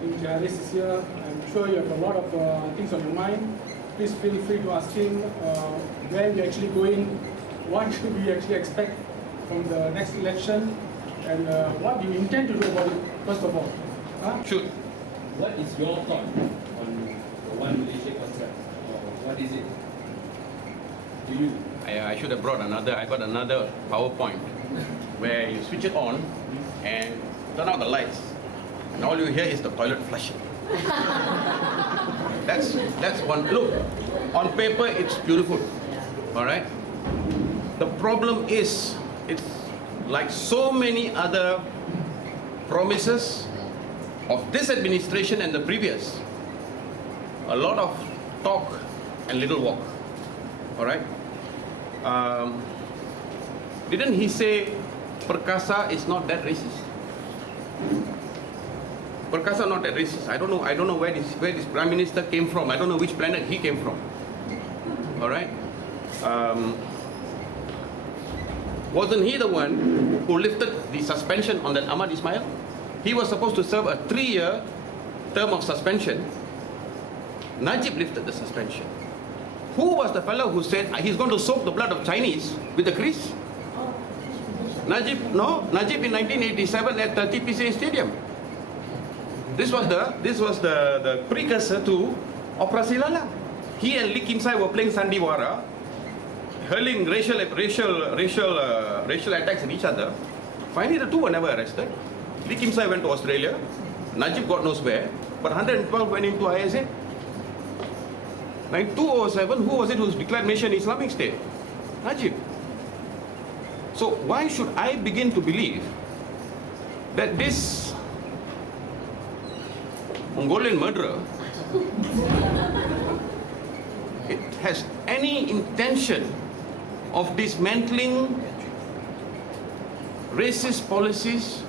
think Jaris is here. I'm sure you have a lot of things on your mind. Please feel free to ask him where we're actually going, what should we actually expect from the next election, and what do you intend to do about it, first of all. Sure. What is your thought on the One Malaysia concept? Or what is it? Do you? I should have brought another. I got another PowerPoint where you switch it on and turn out the lights, and all you hear is the toilet flushing. That's one. Look, on paper it's beautiful, all right. The problem is it's like so many other promises of this administration and the previous. A lot of talk and little walk, all right. Didn't he say Perkasa is not that racist? Perkasa not that racist. I don't know where this Prime Minister came from. I don't know which planet he came from. All right. Wasn't he the one who lifted the suspension on that Ahmad Ismail? He was supposed to serve a 3-year term of suspension. Najib lifted the suspension. Who was the fellow who said he's going to soak the blood of Chinese with the grease? Najib, no? Najib in 1987 at the TPCA Stadium. This was the precursor to Operasi Lala. He and Lee Kim Sai were playing Sandiwara, hurling racial attacks at each other. Finally, the two were never arrested. Lee Kim Sai went to Australia. Najib God knows where, but 112 went into ISA. In 2007, who was it who declared Malaysia an Islamic state? Najib. So why should I begin to believe that this Mongolian murderer it has any intention of dismantling racist policies?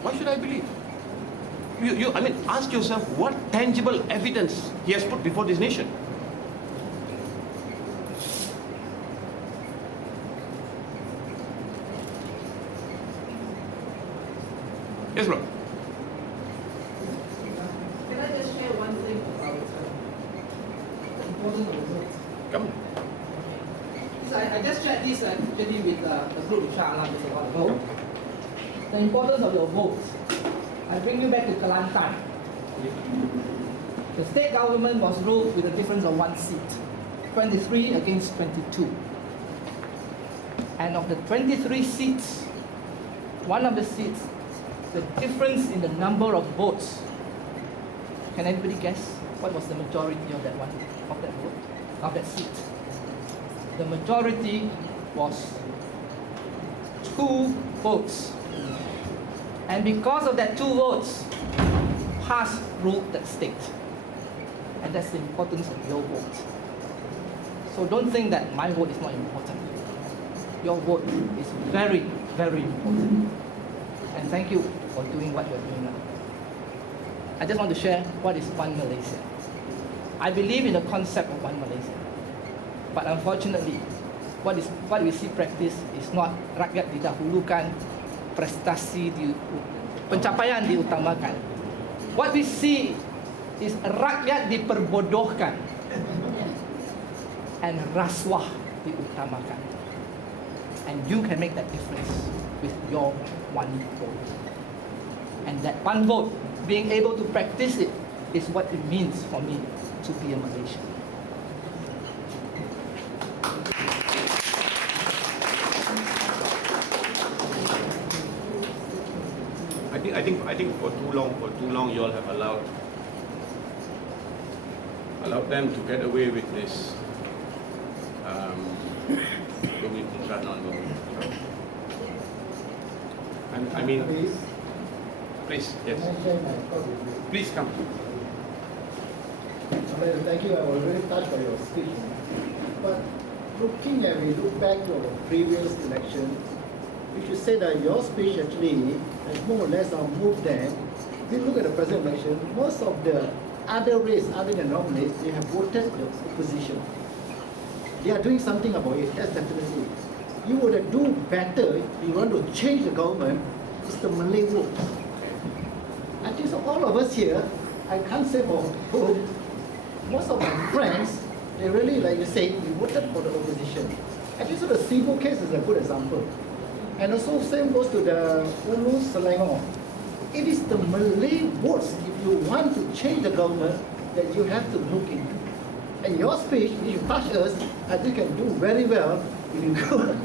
Why should I believe? I mean, ask yourself what tangible evidence he has put before this nation. Yes, bro. Can I just share one thing about the importance of the vote? Come. So I just shared this actually with the group with Shah just a while ago. The importance of your votes. I bring you back to Kelantan. The state government was ruled with a difference of 1 seat, 23 against 22. And of the 23 seats, one of the seats, the difference in the number of votes. Can anybody guess what was the majority of that vote, of that seat? The majority was 2 votes. And because of that 2 votes, PAS ruled that state. And that's the importance of your vote. So don't think that my vote is not important. Your vote is very, very important. And thank you for doing what you're doing now. I just want to share what is One Malaysia. I believe in the concept of One Malaysia. But unfortunately, what we see practice is not rakyat didahulukan, prestasi pencapaian diutamakan. What we see is rakyat diperbodohkan and rasuah diutamakan. And you can make that difference with your one vote. And that one vote, being able to practice it, is what it means for me to be a Malaysian. I think for too long you all have allowed them to get away with this. I mean, please, yes. Please come. Thank you. I was very touched by your speech. But looking at, we look back to our previous election, we should say that your speech actually has more or less moved them. If you look at the present election, most of the other race, other than non-Malays, they have voted the opposition. They are doing something about it, that's definitely. You would do better if you want to change the government, it's the Malay vote. I think so all all of us here, I can't say for who, most of my friends, they really, like you say, we voted for the opposition. I think so the Cebu case is a good example. And also same goes to the Ulu Selangor. It is the Malay votes, if you want to change the government, that you have to look into. And your speech, if you touch us, I think you can do very well if you go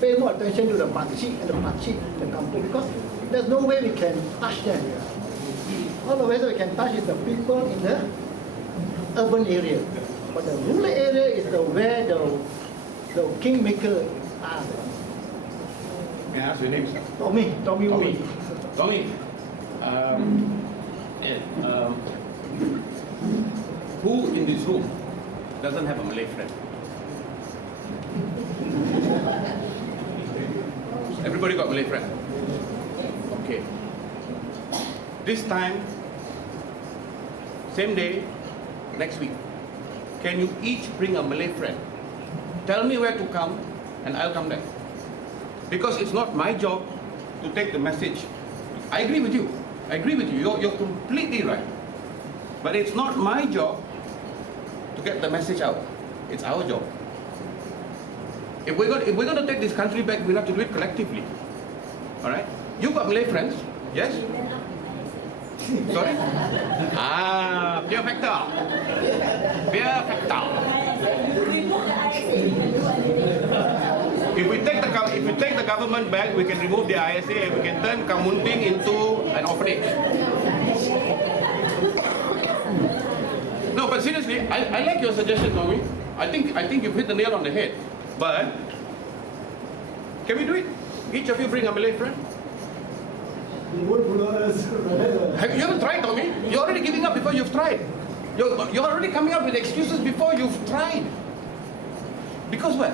pay more attention to the pakcik and the pakcik in the company, because there's no way we can touch them. All the way that we can touch is the people in the urban area. But the rural area is the where the kingmaker are. May I ask your name, sir? Tommy. Tommy, who in this room doesn't have a Malay friend? Everybody got Malay friend? Okay. This time, same day, next week, can you each bring a Malay friend? Tell me where to come and I'll come there. Because it's not my job to take the message. I agree with you. You're completely right. But it's not my job to get the message out. It's our job. If we're going to take this country back, we'll have to do it collectively. All right? You got Malay friends, yes? Sorry? Peer factor. If we take the government back, we can remove the ISA and we can turn Kamunting into an orphanage. No, but seriously, I like your suggestion, Tommy. I think you've hit the nail on the head. But can we do it? Each of you bring a Malay friend. You haven't tried, Tommy. You're already giving up before you've tried. You're already coming up with excuses before you've tried. Because what?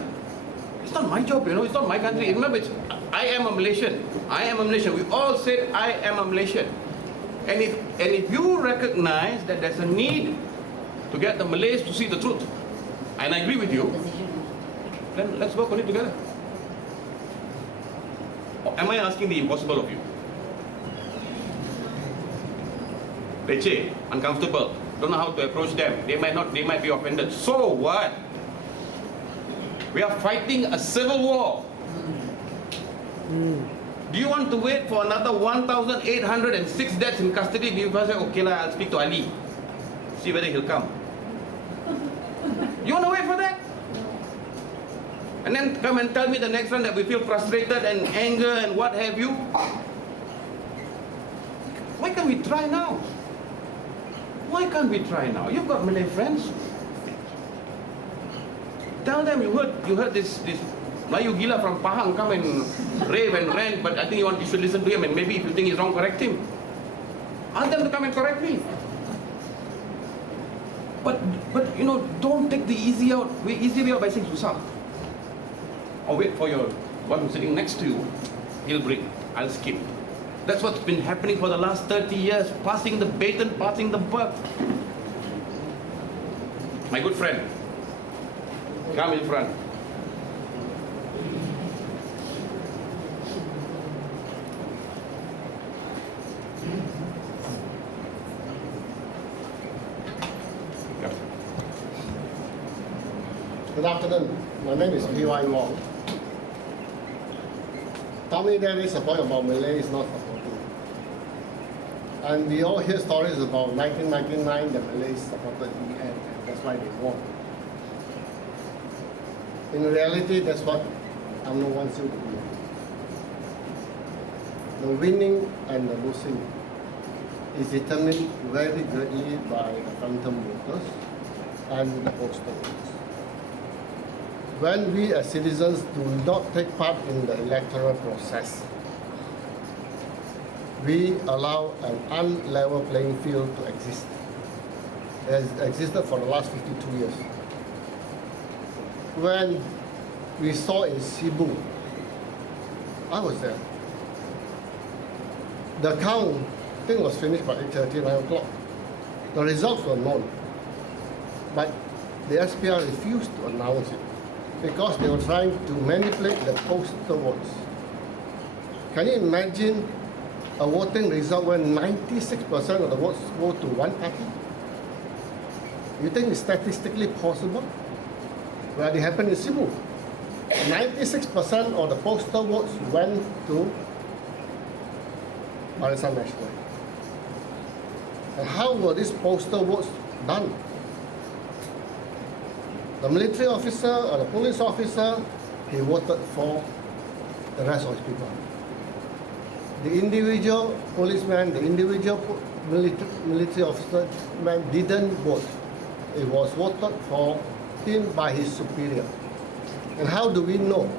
It's not my job, it's not my country. Remember, I am a Malaysian. We all said I am a Malaysian. And if you recognize that there's a need to get the Malays to see the truth, and I agree with you, then let's work on it together. Or am I asking the impossible of you? Leceh, uncomfortable, don't know how to approach them. They might be offended. So what? We are fighting a civil war. Do you want to wait for another 1,806 deaths in custody before you say, okay, I'll speak to Ali, see whether he'll come? You want to wait for that? And then come and tell me the next one that we feel frustrated and anger and what have you? Why can't we try now? You've got Malay friends. Tell them you heard this Melayu gila from Pahang come and rave and rant, but I think you should listen to him, and maybe if you think he's wrong, correct him. Ask them to come and correct me. But don't take the easy way out by saying susah. Or wait for your one who's sitting next to you. He'll bring. I'll skip. That's what's been happening for the last 30 years. Passing the baton, passing the buck. My good friend, come in front. Good afternoon. My name is P.Y. Wong. Tommy Daly support about Malay is not supporting. And we all hear stories about 1999, the Malays supported EM, and that's why they won. In reality, that's what UMNO wants you to do. The winning and the losing is determined very greatly by the phantom voters and the postal votes. When we as citizens do not take part in the electoral process, we allow an unlevel playing field to exist. It has existed for the last 52 years. When we saw in Cebu, I was there. The count, I think, was finished by 8:30, 9 o'clock. The results were known, but the SPR refused to announce it because they were trying to manipulate the postal votes. Can you imagine a voting result when 96% of the votes go to one party? You think it's statistically possible? Well, it happened in Cebu. 96% of the postal votes went to Bangsa National. And how were these postal votes done? The military officer or the police officer, he voted for the rest of his people. The individual policeman, the individual military officer man didn't vote. It was voted for him by his superior. And how do we know?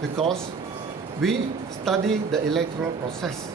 Because we study the electoral process.